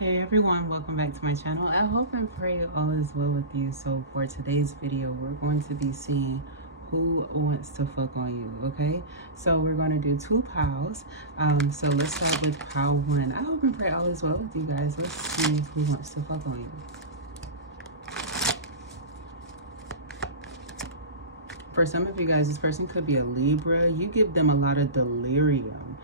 Hey everyone, welcome back to my channel. I hope and pray all is well with you. So for today's video, we're going to be seeing who wants to fuck on you, okay? So we're going to do two piles. So let's start with pile one. I hope and pray all is well with you guys. Let's see who wants to fuck on you. For some of you guys, this person could be a Libra. You give them a lot of delirium.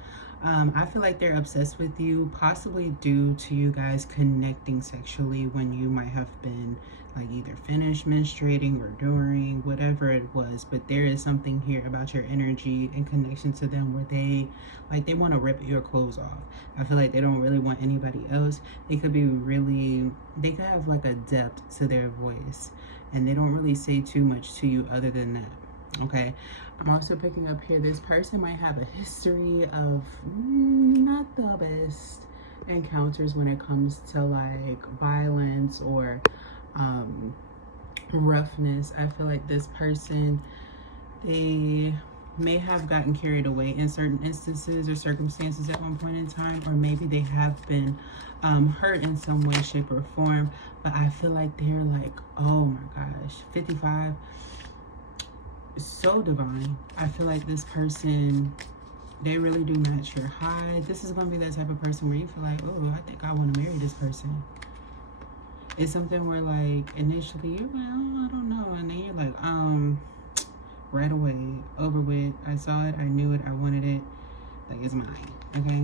I feel like they're obsessed with you, possibly due to you guys connecting sexually when you might have been like either finished menstruating or during, whatever it was. But there is something here about your energy and connection to them where they want to rip your clothes off. I feel like they don't really want anybody else. They could have like a depth to their voice, and they don't really say too much to you other than that. Okay, I'm also picking up here, this person might have a history of not the best encounters when it comes to like violence or roughness. I feel like this person, they may have gotten carried away in certain instances or circumstances at one point in time, or maybe they have been hurt in some way, shape, or form. But I feel like they're like, oh my gosh, 55, so divine. I feel like this person, they really do match your high. This is going to be that type of person where you feel like, oh, I think I want to marry this person. It's something where like initially you're like, oh, I don't know, and then you're like, right away, over with. I saw it, I knew it, I wanted it, like it's mine. Okay,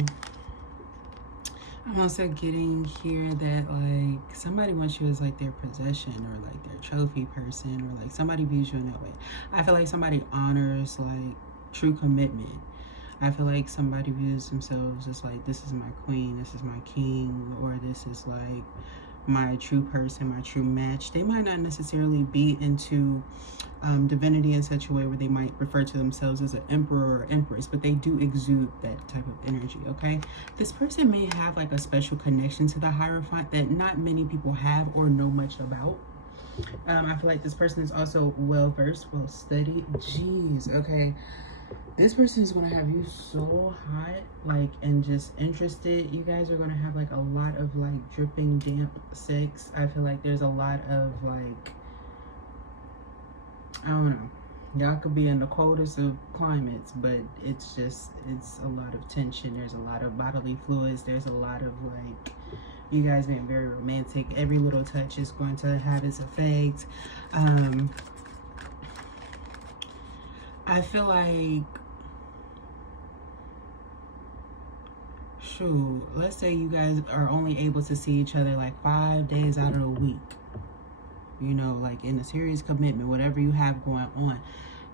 I'm also getting here that like somebody wants you as like their possession or like their trophy person, or like somebody views you in that way. I feel like somebody honors like true commitment. I feel like somebody views themselves as like, this is my queen, this is my king, or this is like my true person, my true match. They might not necessarily be into divinity in such a way where they might refer to themselves as an emperor or empress, but they do exude that type of energy. Okay, this person may have like a special connection to the Hierophant that not many people have or know much about. I feel like this person is also well versed, well studied. Jeez, okay, this person is going to have you so hot, like, and just interested. You guys are going to have like a lot of like dripping damp sex. I feel like there's a lot of like, I don't know, y'all could be in the coldest of climates, but it's a lot of tension. There's a lot of bodily fluids. There's a lot of like, you guys being very romantic. Every little touch is going to have its effect. I feel like, shoot, let's say you guys are only able to see each other like 5 days out of the week. You know, like in a serious commitment, whatever you have going on,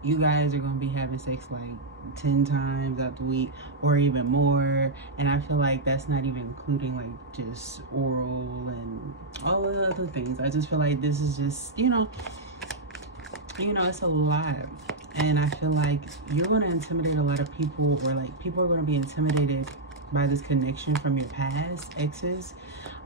you guys are going to be having sex like 10 times out the week or even more. And I feel like that's not even including like just oral and all of the other things. I just feel like this is just, you know, it's a lot. And I feel like you're going to intimidate a lot of people, or like people are going to be intimidated by this connection from your past exes,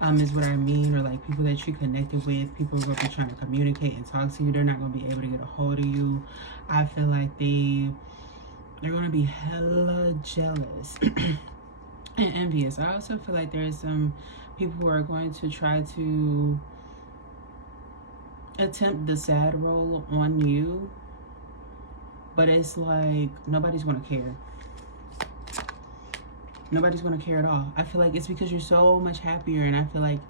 is what I mean. Or like people that you connected with, people are going to be trying to communicate and talk to you. They're not going to be able to get a hold of you. I feel like they're going to be hella jealous and envious. I also feel like there's some people who are going to try to attempt the sad role on you, but it's like nobody's going to care. Nobody's going to care at all. I feel like it's because you're so much happier, and I feel like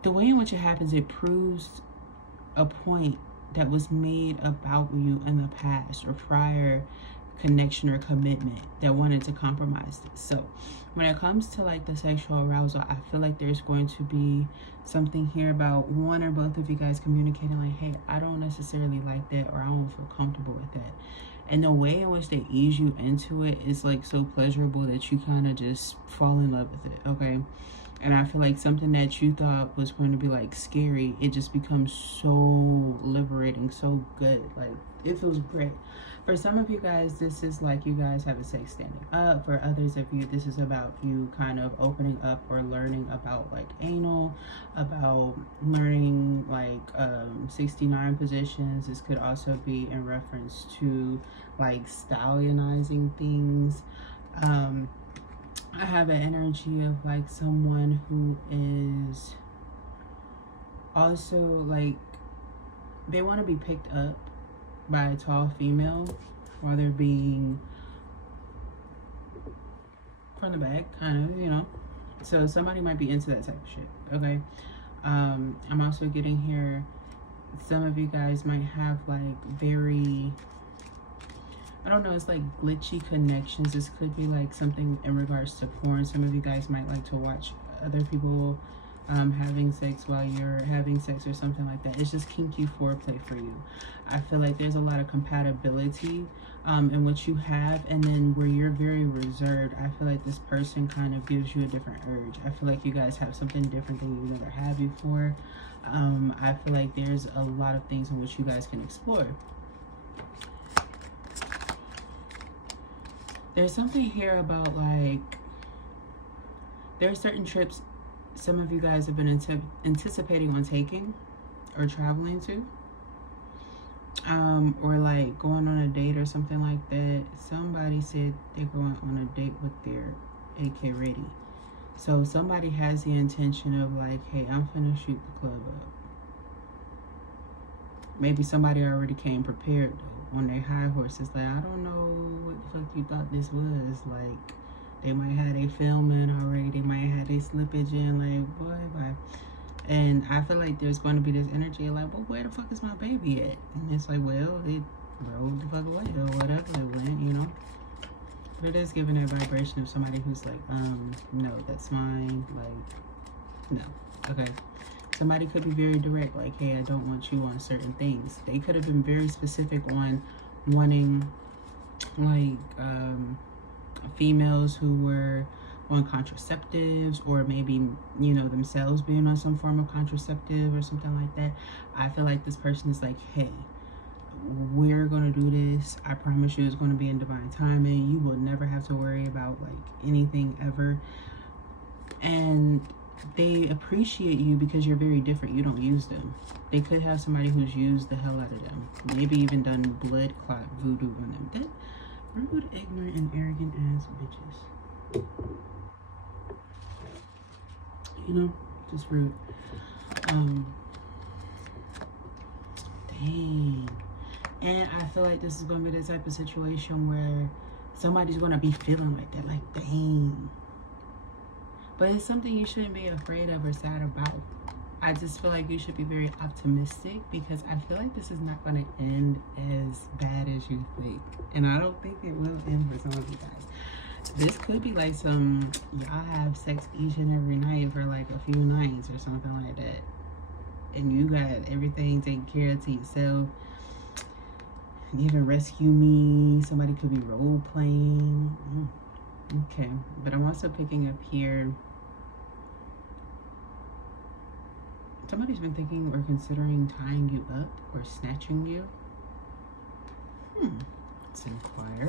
the way in which it happens, it proves a point that was made about you in the past or prior connection or commitment that wanted to compromise this. So when it comes to like the sexual arousal, I feel like there's going to be something here about one or both of you guys communicating like, hey, I don't necessarily like that, or I don't feel comfortable with that. And the way in which they ease you into it is like so pleasurable that you kind of just fall in love with it. Okay, and I feel like something that you thought was going to be like scary, it just becomes so liberating, so good. Like it feels great. For some of you guys, this is like you guys have a sex standing up. For others of you, this is about you kind of opening up or learning about like anal, about learning like 69 positions. This could also be in reference to like stallionizing things. I have an energy of like someone who is also like, they want to be picked up by a tall female while they're being from the back, kind of, you know. So somebody might be into that type of shit. Okay. I'm also getting here, some of you guys might have like very, I don't know, it's like glitchy connections. This could be like something in regards to porn. Some of you guys might like to watch other people having sex while you're having sex or something like that. It's just kinky foreplay for you. I feel like there's a lot of compatibility in what you have, and then where you're very reserved, I feel like this person kind of gives you a different urge. I feel like you guys have something different than you never had before. I feel like there's a lot of things in which you guys can explore. There's something here about like, there are certain trips some of you guys have been anticipating on taking or traveling to, or like going on a date or something like that. Somebody said they're going on a date with their AK ready. So somebody has the intention of like, hey, I'm finna shoot the club up. Maybe somebody already came prepared though, on their high horses. Like, I don't know what the fuck you thought this was. Like, they might have they filming already. They might have they slippage in. Like, boy, bye. And I feel like there's going to be this energy of like, well, where the fuck is my baby at? And it's like, well, it rolled the fuck away or whatever it went, you know. But it is giving a vibration of somebody who's like, no, that's mine. Like, no. Okay. Somebody could be very direct, like, hey, I don't want you on certain things. They could have been very specific on wanting, like, females who were on contraceptives, or maybe, you know, themselves being on some form of contraceptive or something like that. I feel like this person is like, hey, we're going to do this. I promise you it's going to be in divine timing. You will never have to worry about, like, anything ever. And they appreciate you because you're very different. You don't use them. They could have somebody who's used the hell out of them. Maybe even done blood clot voodoo on them. That rude, ignorant, and arrogant ass bitches. You know, just rude. Dang. And I feel like this is going to be the type of situation where somebody's going to be feeling like that. Like, dang. But it's something you shouldn't be afraid of or sad about. I just feel like you should be very optimistic, because I feel like this is not going to end as bad as you think. And I don't think it will end for some of you guys. This could be like some, y'all have sex each and every night for like a few nights or something like that. And you got everything taken care of to yourself. Even rescue me. Somebody could be role playing. Okay. But I'm also picking up here, somebody's been thinking or considering tying you up or snatching you. Let's inquire.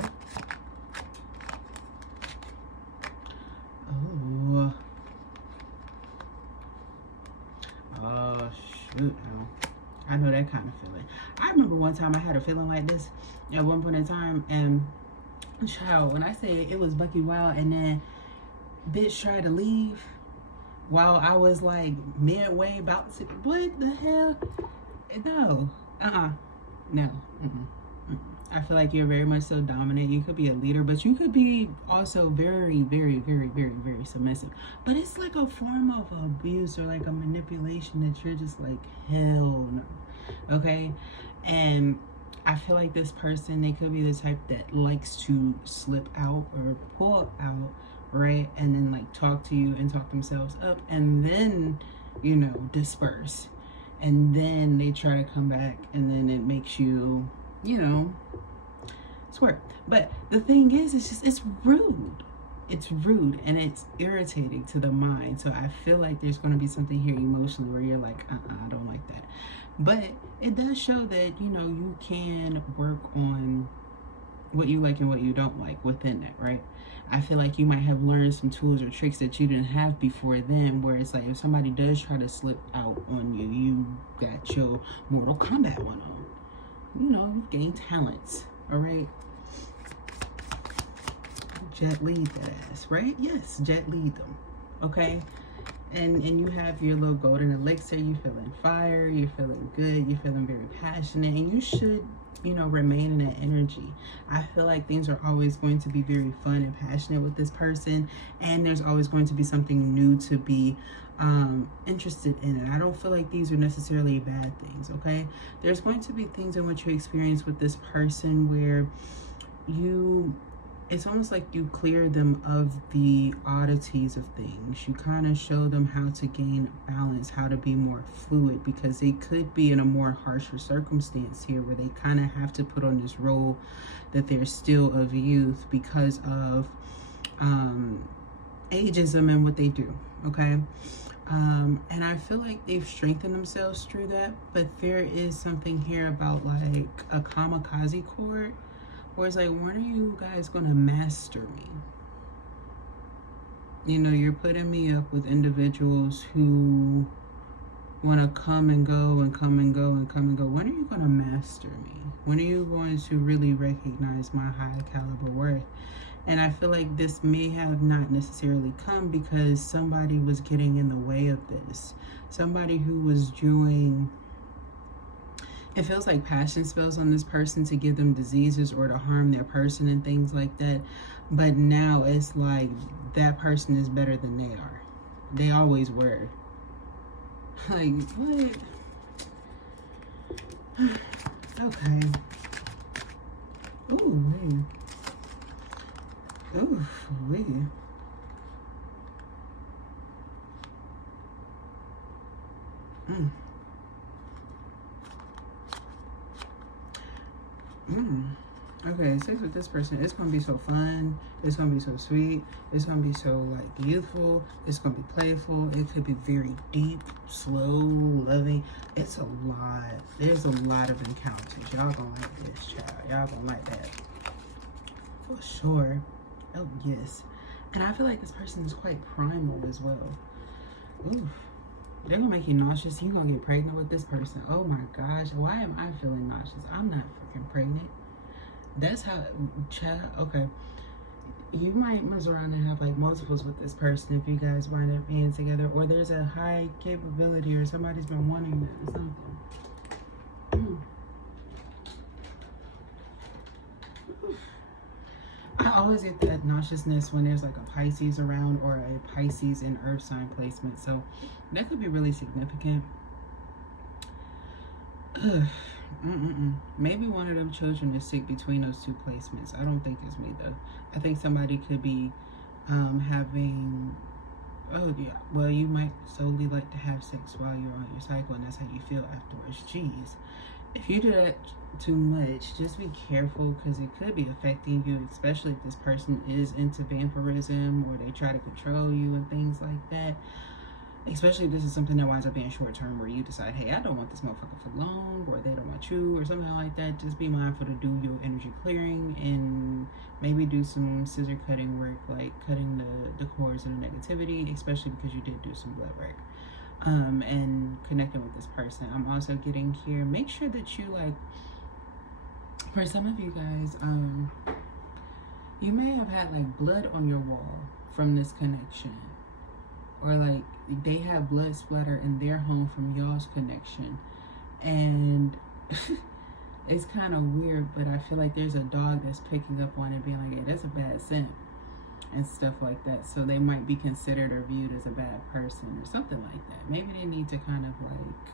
Oh, shoot. I know that kind of feeling. I remember one time I had a feeling like this at one point in time, and child, when I say it was Bucky Wild, and then bitch tried to leave while I was like midway about to, what the hell? No. No. I feel like you're very much so dominant. You could be a leader, but you could be also very, very, very, very, very submissive. But it's like a form of abuse or like a manipulation that you're just like, hell no. Okay? And I feel like this person, they could be the type that likes to slip out or pull out, right? And then like talk to you and talk themselves up, and then, you know, disperse. And then they try to come back, and then it makes you, you know, swear. But the thing is, it's just, it's rude. It's rude, and it's irritating to the mind. So I feel like there's going to be something here emotionally where you're like, I don't like that. But it does show that, you know, you can work on what you like and what you don't like within that, right? I feel like you might have learned some tools or tricks that you didn't have before then, where it's like if somebody does try to slip out on you, you got your Mortal Kombat one on. You know, you gain talents, all right? jet lead that ass, right? Yes, jet lead them, okay? And you have your little golden elixir. You feeling fire, you're feeling good, you're feeling very passionate, and you should, you know, remain in that energy. I feel like things are always going to be very fun and passionate with this person, and there's always going to be something new to be interested in it. I don't feel like these are necessarily bad things, okay? There's going to be things in what you experience with this person where it's almost like you clear them of the oddities of things. You kind of show them how to gain balance, how to be more fluid, because they could be in a more harsher circumstance here where they kind of have to put on this role that they're still of youth because of ageism and what they do, okay? And I feel like they've strengthened themselves through that, but there is something here about like a kamikaze cord, where it's like, when are you guys gonna master me? You know, you're putting me up with individuals who want to come and go and come and go and come and go. When are you gonna master me? When are you going to really recognize my high caliber worth? And I feel like this may have not necessarily come because somebody was getting in the way of this. Somebody who was doing, it feels like passion spells on this person to give them diseases or to harm their person and things like that. But now it's like that person is better than they are. They always were. Like, what? Okay. Ooh, man. Ooh, man. Okay, sex with this person, it's gonna be so fun, it's gonna be so sweet, it's gonna be so like youthful, it's gonna be playful, it could be very deep, slow, loving. It's a lot. There's a lot of encounters. Y'all gonna like this, child. Y'all gonna like that for sure. Oh yes. And I feel like this person is quite primal as well. Ooh. They're gonna make you nauseous. You're gonna get pregnant with this person. Oh my gosh, why am I feeling nauseous? I'm not freaking pregnant. That's how, child, okay. You might mess around and have like multiples with this person if you guys wind up being together, or there's a high capability, or somebody's been wanting that or something. I always get that nauseousness when there's like a Pisces around or a Pisces in earth sign placement, so that could be really significant. Maybe one of them children is sick between those two placements. I don't think it's me though. I think somebody could be having, oh yeah, well, you might solely like to have sex while you're on your cycle, and that's how you feel afterwards. Jeez, if you do that too much, just be careful, because it could be affecting you, especially if this person is into vampirism or they try to control you and things like that. Especially if this is something that winds up being short term, where you decide, hey, I don't want this motherfucker for long, or they don't want you, or something like that. Just be mindful to do your energy clearing and maybe do some scissor cutting work, like cutting the cords and the negativity, especially because you did do some blood work. And connecting with this person. I'm also getting here, make sure that you, like, for some of you guys, you may have had like blood on your wall from this connection, or like they have blood splatter in their home from y'all's connection, and it's kind of weird, but I feel like there's a dog that's picking up on it, being like, hey, that's a bad scent and stuff like that. So they might be considered or viewed as a bad person or something like that. Maybe they need to kind of like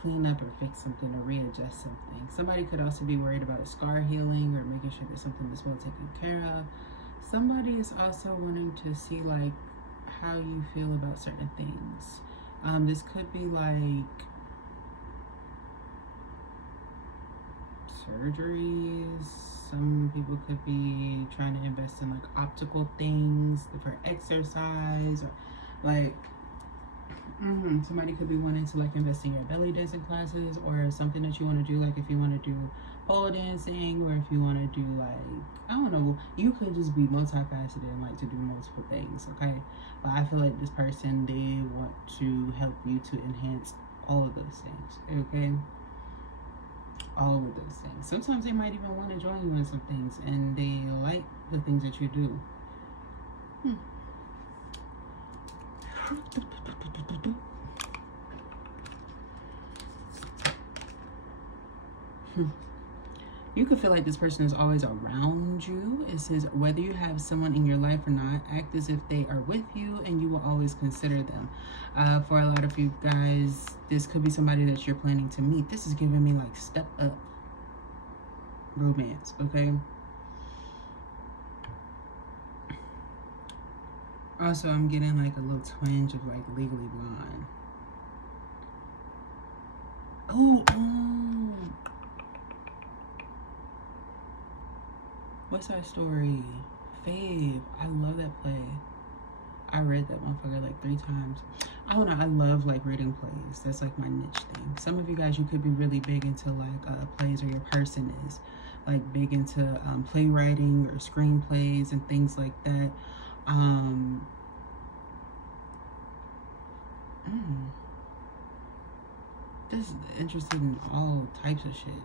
clean up or fix something or readjust something. Somebody could also be worried about a scar healing or making sure that something is well taken care of. Somebody is also wanting to see like how you feel about certain things. This could be like surgeries. Some people could be trying to invest in like optical things for exercise, or like somebody could be wanting to like invest in your belly dancing classes, or something that you want to do, like if you want to do pole dancing, or if you want to do like, I don't know, you could just be multifaceted and like to do multiple things, okay? But I feel like this person, they want to help you to enhance all of those things, okay? all of those things. Sometimes they might even want to join you in some things, and they like the things that you do. You could feel like this person is always around you. It says, whether you have someone in your life or not, act as if they are with you and you will always consider them. For a lot of you guys, this could be somebody that you're planning to meet. This is giving me like step up romance, okay? Also, I'm getting like a little twinge of like Legally Blonde. Oh. What's Our Story? Fave. I love that play. I read that motherfucker like 3 times. I don't know. I love like reading plays. That's like my niche thing. Some of you guys, you could be really big into like plays, or your person is like big into playwriting or screenplays and things like that. Just interested in all types of shit.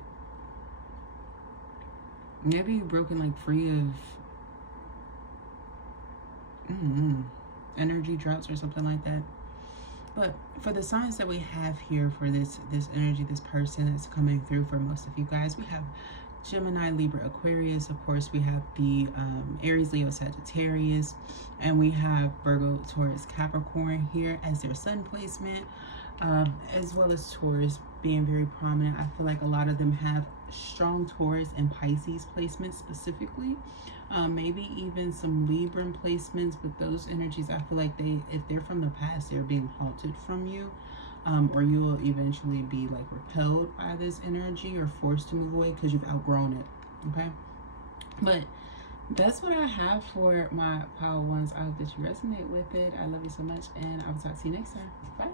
Maybe you've broken like free of energy droughts or something like that. But for the signs that we have here for this energy, this person that's coming through for most of you guys, we have Gemini, Libra, Aquarius. Of course, we have the Aries, Leo, Sagittarius, and we have Virgo, Taurus, Capricorn here as their sun placement, as well as Taurus being very prominent. I feel like a lot of them have strong Taurus and Pisces placements specifically, maybe even some Libran placements, but those energies, I feel like if they're from the past, they're being haunted from you, or you will eventually be like repelled by this energy or forced to move away because you've outgrown it. Okay, but that's what I have for my Power Ones. I hope that you resonate with it. I love you so much, and I will talk to you next time. Bye.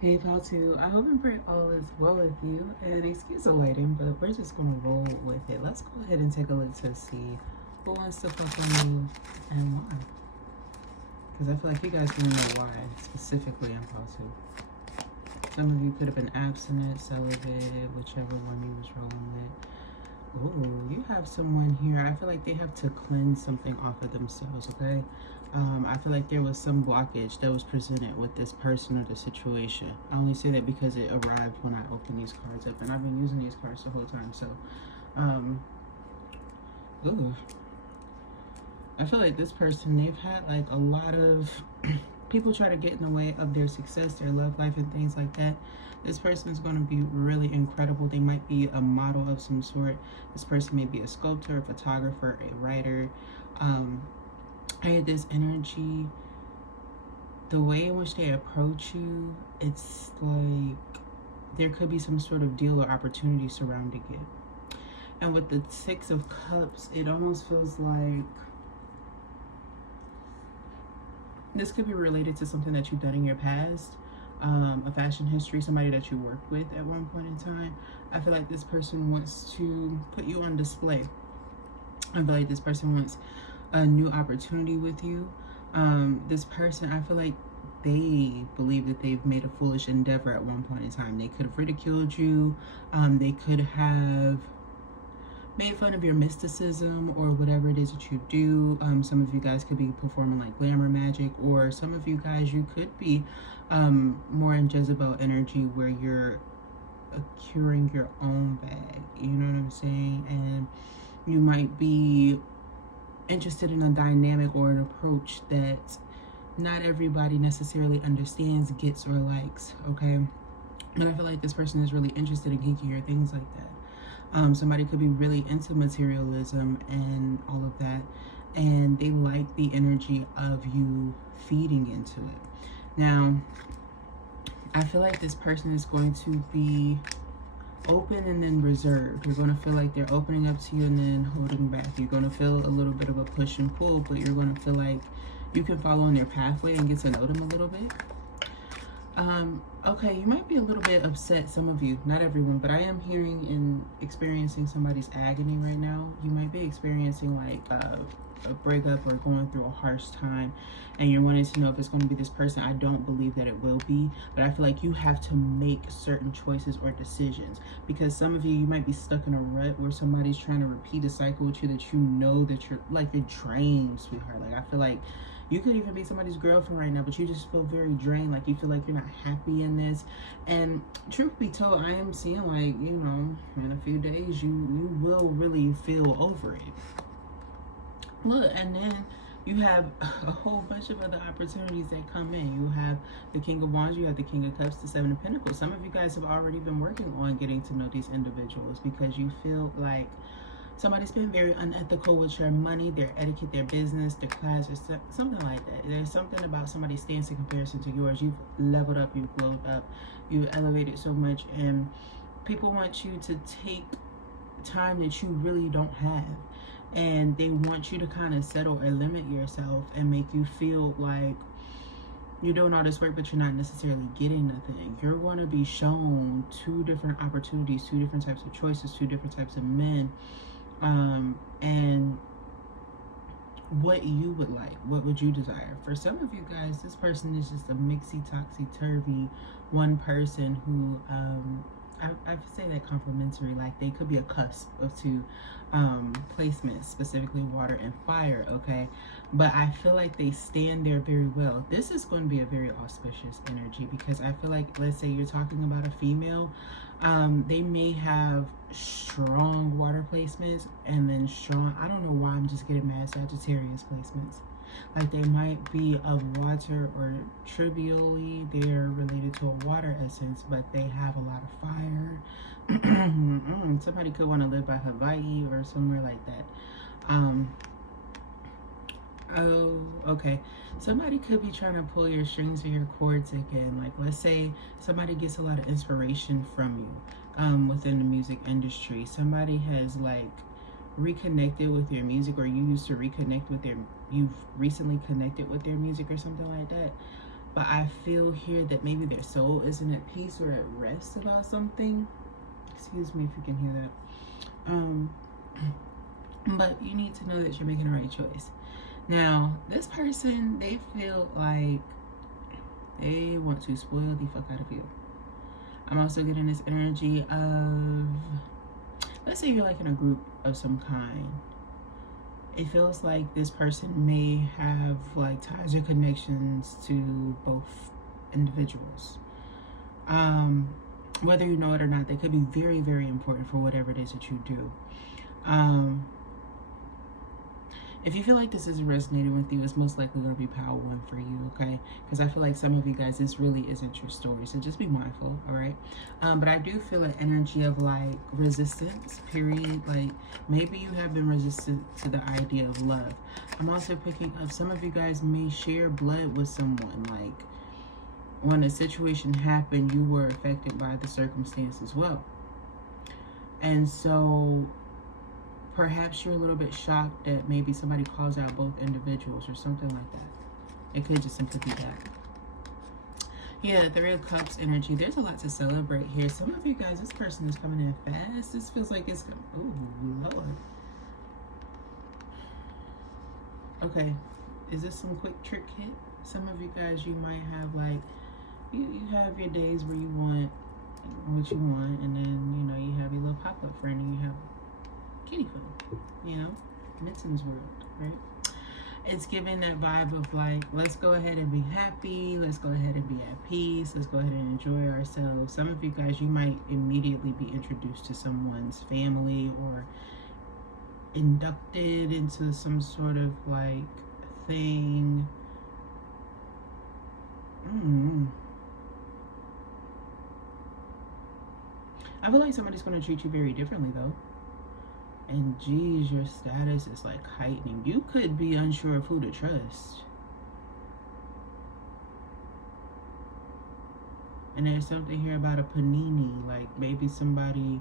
Hey, Pal 2. I hope and pray all is well with you. And excuse the lighting, but we're just going to roll with it. Let's go ahead and take a look to see who wants to fuck on you and why. Because I feel like you guys want to know why, specifically on Pal 2. Some of you could have been abstinent, celibate, whichever one you was rolling with. Oh, you have someone here. I feel like they have to cleanse something off of themselves, okay? I feel like there was some blockage that was presented with this person or the situation. I only say that because it arrived when I opened these cards up, and I've been using these cards the whole time. So, I feel like this person, they've had like a lot of people try to get in the way of their success, their love life, and things like that. This person is going to be really incredible. They might be a model of some sort. This person may be a sculptor, a photographer, a writer. I had this energy, the way in which they approach you, it's like there could be some sort of deal or opportunity surrounding it. And with the 6 of Cups, it almost feels like this could be related to something that you've done in your past, a fashion history, somebody that you worked with at one point in time. I feel like this person wants to put you on display. I feel like this person wants a new opportunity with you. This person, I feel like they believe that they've made a foolish endeavor at one point in time. They could have ridiculed you. They could have made fun of your mysticism or whatever it is that you do. Some of you guys could be performing like glamour magic, or some of you guys, you could be more in Jezebel energy where you're curing your own bag. You know what I'm saying? And you might be interested in a dynamic or an approach that not everybody necessarily understands, gets, or likes, okay? But I feel like this person is really interested in kinky or things like that. Somebody could be really into materialism and all of that, and they like the energy of you feeding into it. Now, I feel like this person is going to be open and then reserved. You're going to feel like they're opening up to you and then holding back. You're going to feel a little bit of a push and pull, but you're going to feel like you can follow on their pathway and get to know them a little bit. Okay, you might be a little bit upset, some of you, not everyone, but I am hearing and experiencing somebody's agony right now. You might be experiencing like a breakup or going through a harsh time, and you're wanting to know if it's going to be this person. I don't believe that it will be, but I feel like you have to make certain choices or decisions, because some of you might be stuck in a rut where somebody's trying to repeat a cycle with you that you know that you're like you're drained, sweetheart. Like I feel like you could even be somebody's girlfriend right now, but you just feel very drained. Like you feel like you're not happy in this. And truth be told, I am seeing like, you know, in a few days, you will really feel over it. Look, and then you have a whole bunch of other opportunities that come in. You have the King of Wands, you have the King of Cups, the Seven of Pentacles. Some of you guys have already been working on getting to know these individuals because you feel like somebody's been very unethical with your money, their etiquette, their business, their class, or something like that. There's something about somebody's stance in comparison to yours. You've leveled up, you've glowed up, you've elevated so much, and people want you to take time that you really don't have. And they want you to kind of settle or limit yourself and make you feel like you're doing all this work, but you're not necessarily getting nothing. You're going to be shown two different opportunities, two different types of choices, two different types of men. And what you would like, what would you desire? For some of you guys, this person is just a mixy, topsy-turvy one person who, I say that complimentary, like they could be a cusp of two placements, specifically water and fire, okay? But I feel like they stand there very well. This is going to be a very auspicious energy because I feel like, let's say you're talking about a female, they may have strong water placements and then strong, I don't know why I'm just getting mad Sagittarius placements. Like they might be of water or trivially they're related to a water essence, but they have a lot of fire. Somebody could want to live by Hawaii or somewhere like that. Oh, okay. Somebody could be trying to pull your strings or your cords again. Like, let's say somebody gets a lot of inspiration from you within the music industry. Somebody has, like, reconnected with your music, or you used to reconnect with you've recently connected with their music or something like that. But I feel here that maybe their soul isn't at peace or at rest about something. Excuse me if you can hear that. But you need to know that you're making the right choice. Now, this person, they feel like they want to spoil the fuck out of you. I'm also getting this energy of, let's say you're like in a group of some kind. It feels like this person may have like ties or connections to both individuals. Whether you know it or not, they could be very, very important for whatever it is that you do. If you feel like this is resonating with you, it's most likely going to be power one for you, okay? Because I feel like some of you guys, this really isn't your story, so just be mindful, all right? But I do feel an energy of like resistance, period. Like maybe you have been resistant to the idea of love. I'm also picking up some of you guys may share blood with someone. Like when a situation happened, you were affected by the circumstance as well. And so perhaps you're a little bit shocked that maybe somebody calls out both individuals or something like that. It could just simply be that. Yeah, the Red Cups energy. There's a lot to celebrate here. Some of you guys, this person is coming in fast. This feels like it's... Ooh, Lord. Okay. Is this some quick trick hit? Some of you guys, you might have like... You have your days where you want what you want, and then, you know, you have your little pop-up friend, and you have kitty food, you know, Mittens world, right? It's giving that vibe of like, let's go ahead and be happy, let's go ahead and be at peace, let's go ahead and enjoy ourselves. Some of you guys, you might immediately be introduced to someone's family or inducted into some sort of like thing. I feel like somebody's going to treat you very differently though. And geez, your status is like heightening. You could be unsure of who to trust. And there's something here about a panini. Like maybe somebody,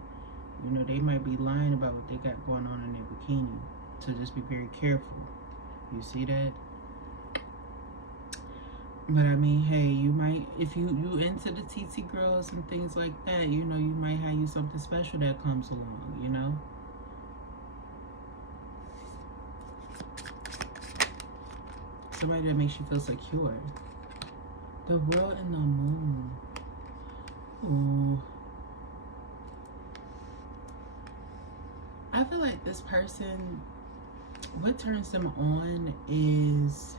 you know, they might be lying about what they got going on in their bikini. So just be very careful. You see that? But I mean, hey, you might, if you into the TT girls and things like that, you know, you might have you something special that comes along, you know? Somebody that makes you feel secure. The world and the moon. Ooh. I feel like this person, what turns them on is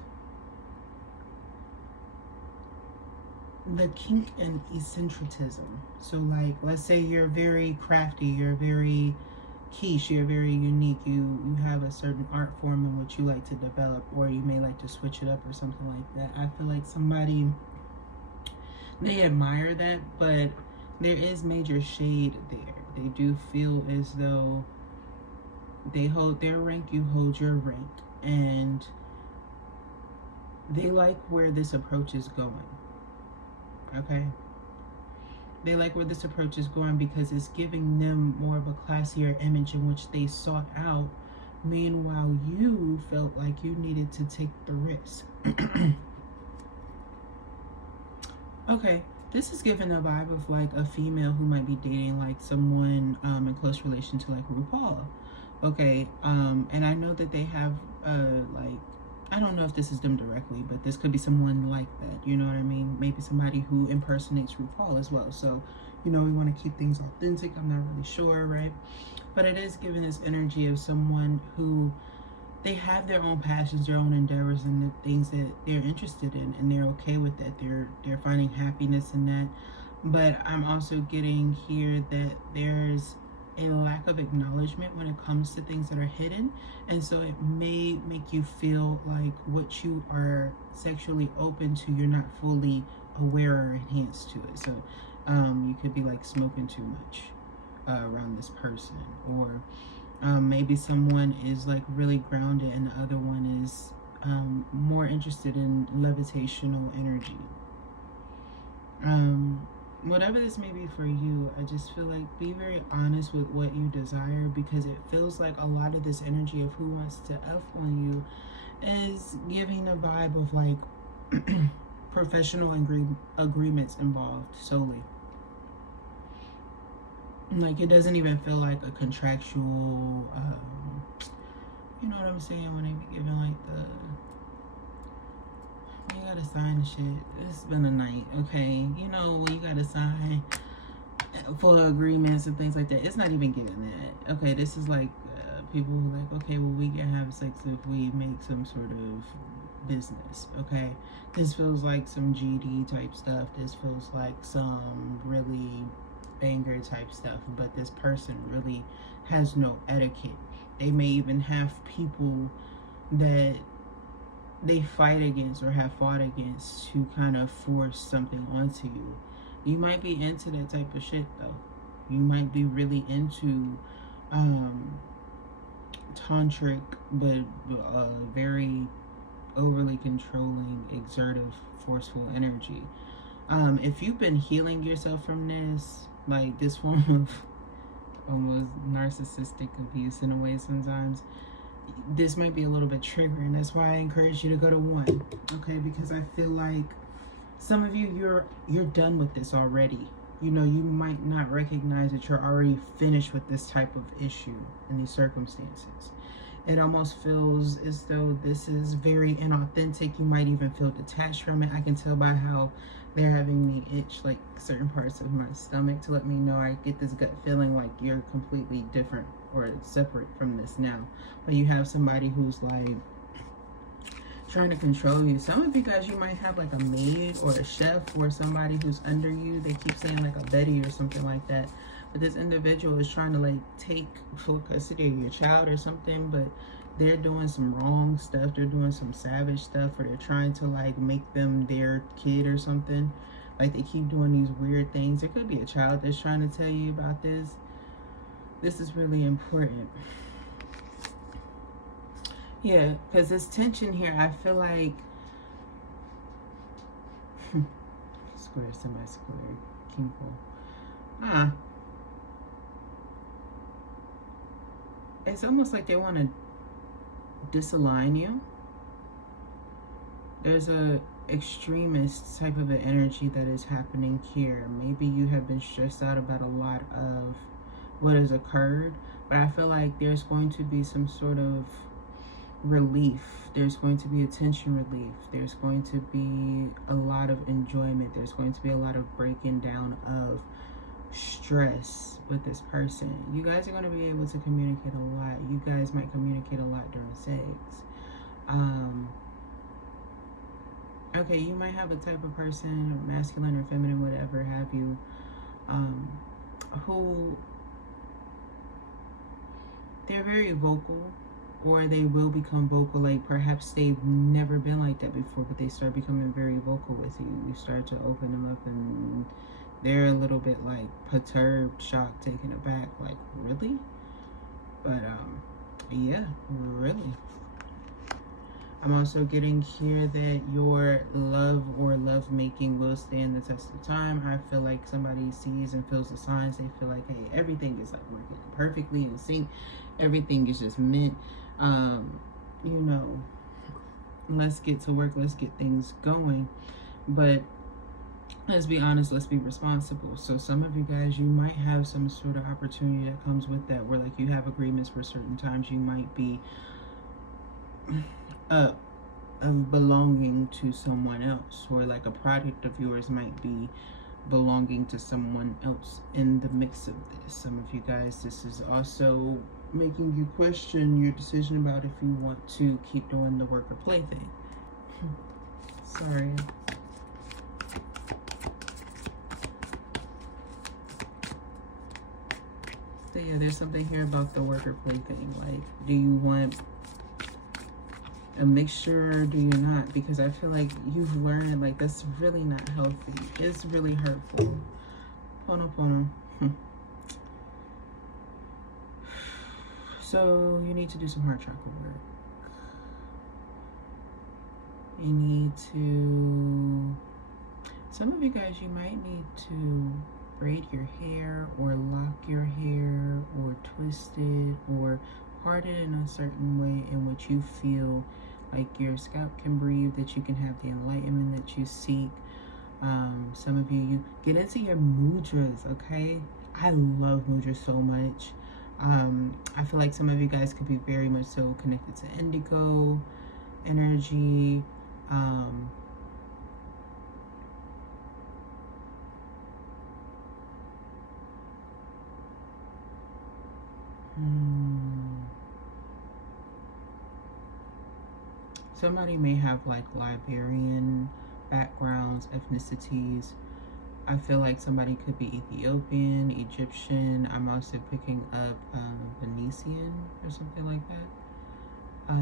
the kink and eccentricism. So like, let's say you're very crafty, you're very quiche, you're very unique, you have a certain art form in which you like to develop, or you may like to switch it up or something like that. I feel like somebody, they admire that, but there is major shade there. They do feel as though they hold their rank, you hold your rank, and they like where this approach is going. Okay, they like where this approach is going because it's giving them more of a classier image in which they sought out. Meanwhile, you felt like you needed to take the risk. Okay, this is giving a vibe of like a female who might be dating like someone in close relation to like RuPaul. Okay, and I know that they have like, I don't know if this is them directly, but this could be someone like that, you know what I mean? Maybe somebody who impersonates RuPaul as well. So, you know, we want to keep things authentic. I'm not really sure, right? But it is giving this energy of someone who, they have their own passions, their own endeavors, and the things that they're interested in, and they're okay with that. They're finding happiness in that. But I'm also getting here that there's a lack of acknowledgement when it comes to things that are hidden, and so it may make you feel like what you are sexually open to, you're not fully aware or enhanced to it. So you could be like smoking too much around this person, or maybe someone is like really grounded and the other one is more interested in levitational energy. Whatever this may be for you, I just feel like be very honest with what you desire, because it feels like a lot of this energy of who wants to F on you is giving a vibe of like professional agreements involved solely. Like, it doesn't even feel like a contractual, you know what I'm saying, when they be giving like the, you gotta sign the shit. It's been a night, okay? You know, when you gotta sign for agreements and things like that. It's not even giving that. Okay, this is like people who are like, okay, well, we can have sex if we make some sort of business, okay? This feels like some GD type stuff. This feels like some really banger type stuff, but this person really has no etiquette. They may even have people that they fight against or have fought against to kind of force something onto you. You might be into that type of shit though. You might be really into tantric, but very overly controlling, exertive, forceful energy. If you've been healing yourself from this, like this form of almost narcissistic abuse in a way sometimes, this might be a little bit triggering. That's why I encourage you to go to one, okay? Because I feel like some of you, you're done with this already. You know, you might not recognize that you're already finished with this type of issue in these circumstances. It almost feels as though this is very inauthentic. You might even feel detached from it. I can tell by how they're having me itch like certain parts of my stomach to let me know. I get this gut feeling like you're completely different or separate from this now. But you have somebody who's like trying to control you. Some of you guys, you might have like a maid or a chef or somebody who's under you. They keep saying like a Betty or something like that. But this individual is trying to like take full custody of your child or something, but they're doing some wrong stuff. They're doing some savage stuff, or they're trying to like make them their kid or something. Like they keep doing these weird things. There could be a child that's trying to tell you about this. This is really important. Yeah, because this tension here, I feel like square, semi-square, kinko. It's almost like they want to disalign you. There's a extremist type of an energy that is happening here. Maybe you have been stressed out about a lot of what has occurred, but I feel like there's going to be some sort of relief. There's going to be a tension relief. There's going to be a lot of enjoyment. There's going to be a lot of breaking down of stress with this person. You guys are going to be able to communicate a lot. You guys might communicate a lot during sex. Okay, you might have a type of person, masculine or feminine, whatever have you, who they're very vocal, or they will become vocal. Like perhaps they've never been like that before, but they start becoming very vocal with you. You start to open them up and they're a little bit like perturbed, shocked, taken aback, like really? But yeah, really. I'm also getting here that your love or love making will stand the test of time. I feel like somebody sees and feels the signs. They feel like, hey, everything is like working perfectly in sync. Everything is just meant. You know, let's get to work. Let's get things going. But let's be honest, let's be responsible. So some of you guys, you might have some sort of opportunity that comes with that, where like you have agreements for certain times. You might be of belonging to someone else, or like a product of yours might be belonging to someone else in the mix of this. Some of you guys, this is also making you question your decision about if you want to keep doing the work or play thing. Sorry. So yeah, there's something here about the work or play thing. Like, do you want a mixture or do you not? Because I feel like you've learned like that's really not healthy. It's really hurtful. Pono. So you need to do some heart chakra work. You need to, some of you guys, you might need to braid your hair or lock your hair or twist it or part it in a certain way in which you feel like your scalp can breathe, that you can have the enlightenment that you seek. Some of you get into your mudras, okay? I love mudras so much. I feel like some of you guys could be very much so connected to indigo energy. Somebody may have like Liberian backgrounds, ethnicities. I feel like somebody could be Ethiopian, Egyptian. I'm also picking up Venetian or something like that.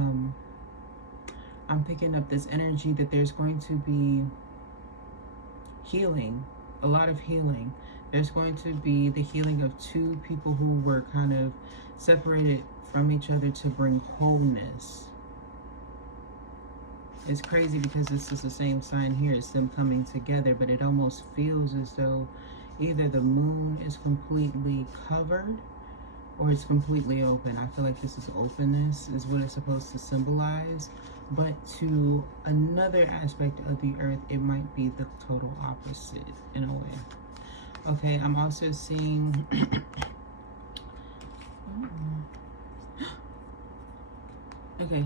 I'm picking up this energy that there's going to be healing, a lot of healing. There's going to be the healing of two people who were kind of separated from each other to bring wholeness. It's crazy because this is the same sign here. It's them coming together, but it almost feels as though either the moon is completely covered or it's completely open. I feel like this is openness is what it's supposed to symbolize, but to another aspect of the earth, it might be the total opposite in a way. Okay, I'm also seeing okay,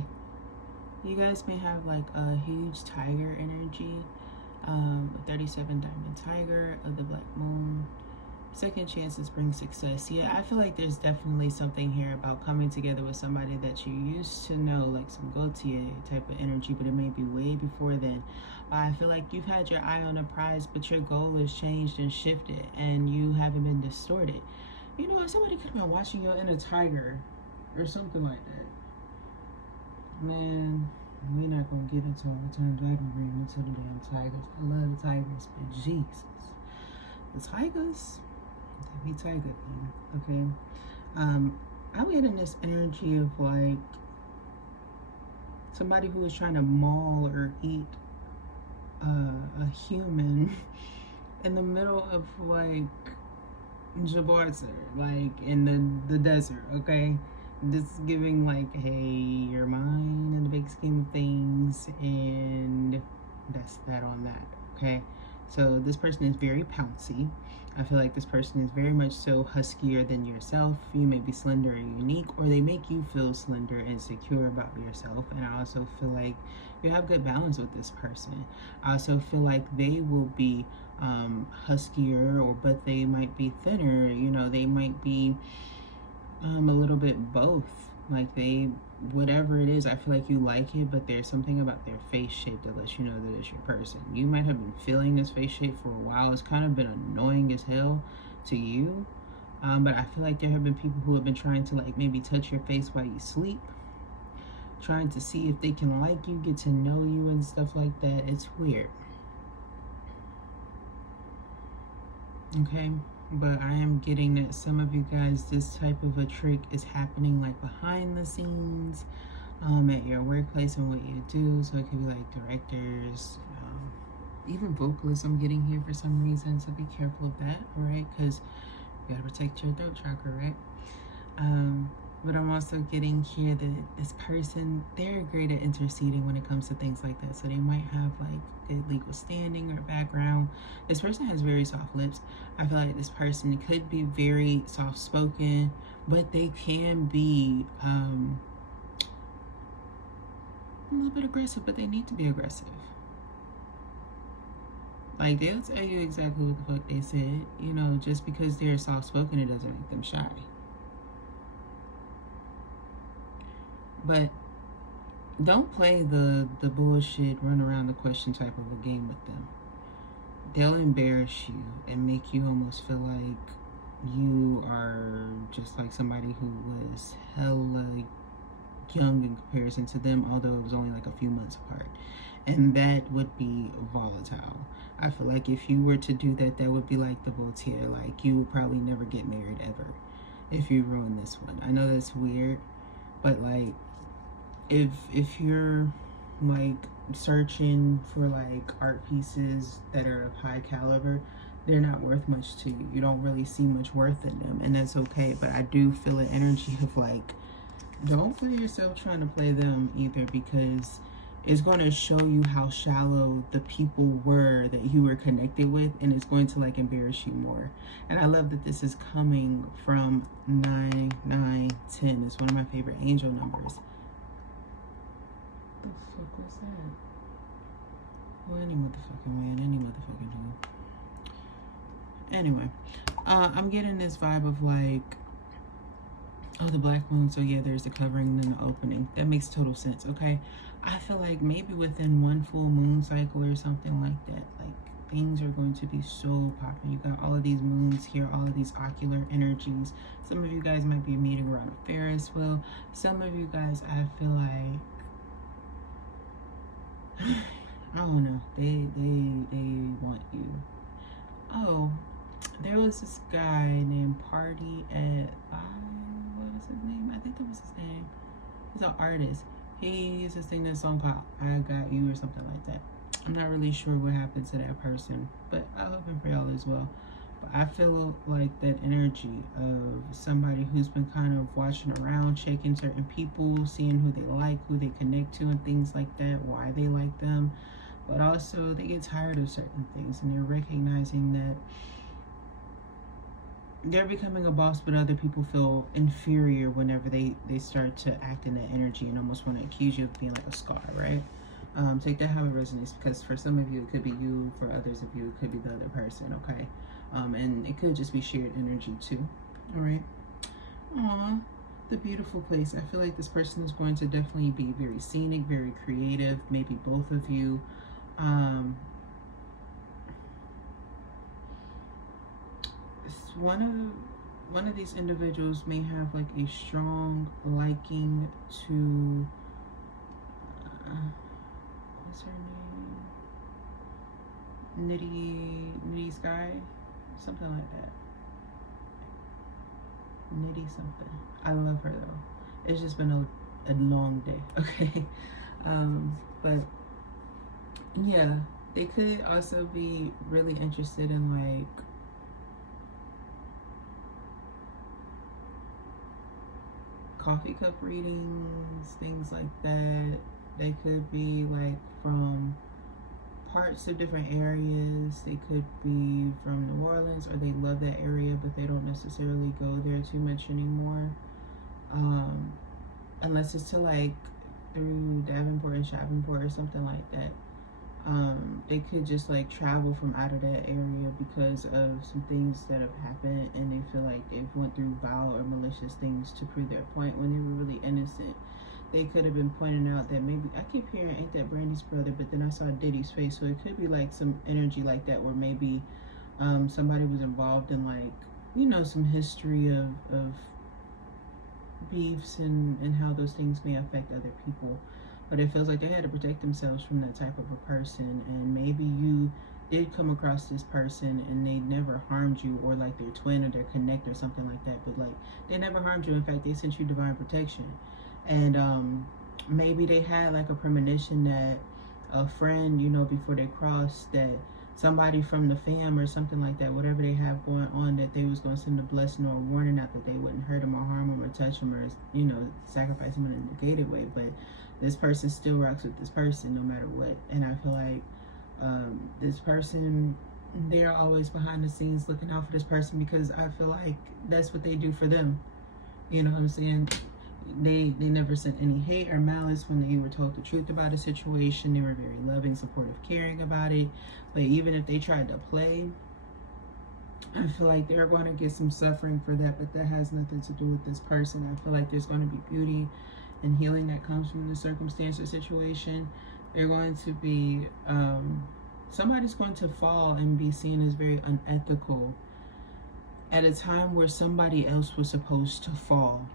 you guys may have like a huge tiger energy, 37 diamond tiger of the black moon. Second chances bring success. Yeah, I feel like there's definitely something here about coming together with somebody that you used to know, like some Gautier type of energy, but it may be way before then. I feel like you've had your eye on the prize, but your goal has changed and shifted, and you haven't been distorted. You know, somebody could have been watching your inner tiger or something like that. Man, we're not going to get into all the times I've been reading into the damn tigers. I love the tigers, but Jesus. The tigers, they be tiger thing, okay? I'm getting this energy of like somebody who is trying to maul or eat a human in the middle of like Gibraltar, like in the desert, okay? This is giving like, hey, you're mine in the big scheme of things, and that's that on that, okay? So this person is very pouncy. I feel like this person is very much so huskier than yourself. You may be slender and unique, or they make you feel slender and secure about yourself. And I also feel like you have good balance with this person. I also feel like they will be huskier, or but they might be thinner. You know, they might be a little bit both. Like they, whatever it is, I feel like you like it, but there's something about their face shape that lets you know that it's your person. You might have been feeling this face shape for a while. It's kind of been annoying as hell to you. But I feel like there have been people who have been trying to like maybe touch your face while you sleep, trying to see if they can like you, get to know you and stuff like that. It's weird. Okay. But I am getting that some of you guys, this type of a trick is happening like behind the scenes at your workplace and what you do. So it could be like directors, even vocalists I'm getting here for some reason. So be careful of that, all right? Because you gotta protect your throat chakra, right? But I'm also getting here that this person, they're great at interceding when it comes to things like that. So they might have like good legal standing or background. This person has very soft lips. I feel like this person could be very soft spoken, but they can be a little bit aggressive, but they need to be aggressive. Like they'll tell you exactly what the fuck they said. You know, just because they're soft spoken, it doesn't make them shy. But don't play the bullshit, run around the question type of a game with them. They'll embarrass you and make you almost feel like you are just like somebody who was hella young in comparison to them, although it was only like a few months apart. And that would be volatile. I feel like if you were to do that, that would be like the Voltaire. Like you would probably never get married ever if you ruin this one. I know that's weird, but like if you're like searching for like art pieces that are of high caliber, they're not worth much to you. You don't really see much worth in them, and that's okay. But I do feel an energy of like, don't play yourself trying to play them either, because it's going to show you how shallow the people were that you were connected with, and it's going to like embarrass you more. And I love that this is coming from 9, 9, 10. It's one of my favorite angel numbers. What the fuck was that? Well, any motherfucking man, any motherfucking dude. Anyway, I'm getting this vibe of like, oh, the black moon. So yeah, there's the covering and then the opening. That makes total sense. Okay, I feel like maybe within one full moon cycle or something like that, like things are going to be so popping. You got all of these moons here, all of these ocular energies. Some of you guys might be meeting around a Ferris wheel. Some of you guys, I feel like, I don't know. They want you. Oh, there was this guy named Party at what was his name? I think that was his name. He's an artist. He used to sing this song called "I Got You" or something like that. I'm not really sure what happened to that person, but I hope for y'all as well. But I feel like that energy of somebody who's been kind of watching around, checking certain people, seeing who they like, who they connect to, and things like that, why they like them. But also they get tired of certain things, and they're recognizing that they're becoming a boss, but other people feel inferior whenever they start to act in that energy and almost want to accuse you of being like a scar, right? Take that how it resonates, because for some of you it could be you, for others of you it could be the other person, okay? And it could just be shared energy too, all right? Aw, the beautiful place. I feel like this person is going to definitely be very scenic, very creative, maybe both of you. One of these individuals may have like a strong liking to what's her name? Nitty Sky, something like that. Nitty something. I love her though. It's just been a long day. Okay. But yeah, they could also be really interested in like coffee cup readings, things like that. They could be like from part parts of different areas. They could be from New Orleans, or they love that area, but they don't necessarily go there too much anymore. Unless it's to like through Davenport and Shreveport or something like that. They could just like travel from out of that area because of some things that have happened, and they feel like they've went through vile or malicious things to prove their point when they were really innocent. They could have been pointing out that maybe, I keep hearing ain't that Brandy's brother, but then I saw Diddy's face, so it could be like some energy like that where maybe somebody was involved in like, you know, some history of beefs and how those things may affect other people. But it feels like they had to protect themselves from that type of a person, and maybe you did come across this person and they never harmed you, or like their twin or their connect or something like that, but like they never harmed you. In fact, they sent you divine protection. And maybe they had like a premonition that a friend, you know, before they crossed, that somebody from the fam or something like that, whatever they have going on, that they was going to send a blessing or a warning out that they wouldn't hurt them or harm them or touch them or, you know, sacrifice them in a negative way. But this person still rocks with this person no matter what. And I feel like this person, they're always behind the scenes looking out for this person, because I feel like that's what they do for them. You know what I'm saying? They never sent any hate or malice when they were told the truth about a situation. They were very loving, supportive, caring about it. But even if they tried to play, I feel like they're going to get some suffering for that, but that has nothing to do with this person. I feel like there's going to be beauty and healing that comes from the circumstance or situation. They're going to be, somebody's going to fall and be seen as very unethical at a time where somebody else was supposed to fall.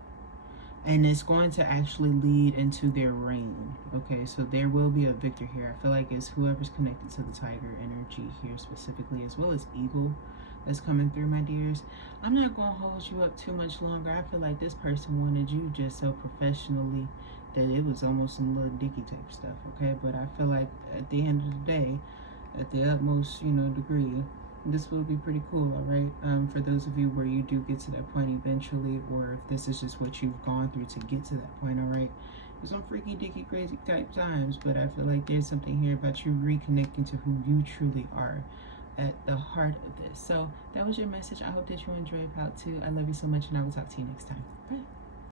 And it's going to actually lead into their reign. Okay, so there will be a victor here. I feel like it's whoever's connected to the tiger energy here specifically, as well as eagle that's coming through, my dears. I'm not going to hold you up too much longer. I feel like this person wanted you just so professionally that it was almost some little dicky type stuff, okay? But I feel like at the end of the day, at the utmost, you know, degree, this will be pretty cool, all right? For those of you where you do get to that point eventually, or if this is just what you've gone through to get to that point, all right? There's some freaky, dicky, crazy type times, but I feel like there's something here about you reconnecting to who you truly are at the heart of this. So that was your message. I hope that you enjoyed part 2. I love you so much, and I will talk to you next time. Bye.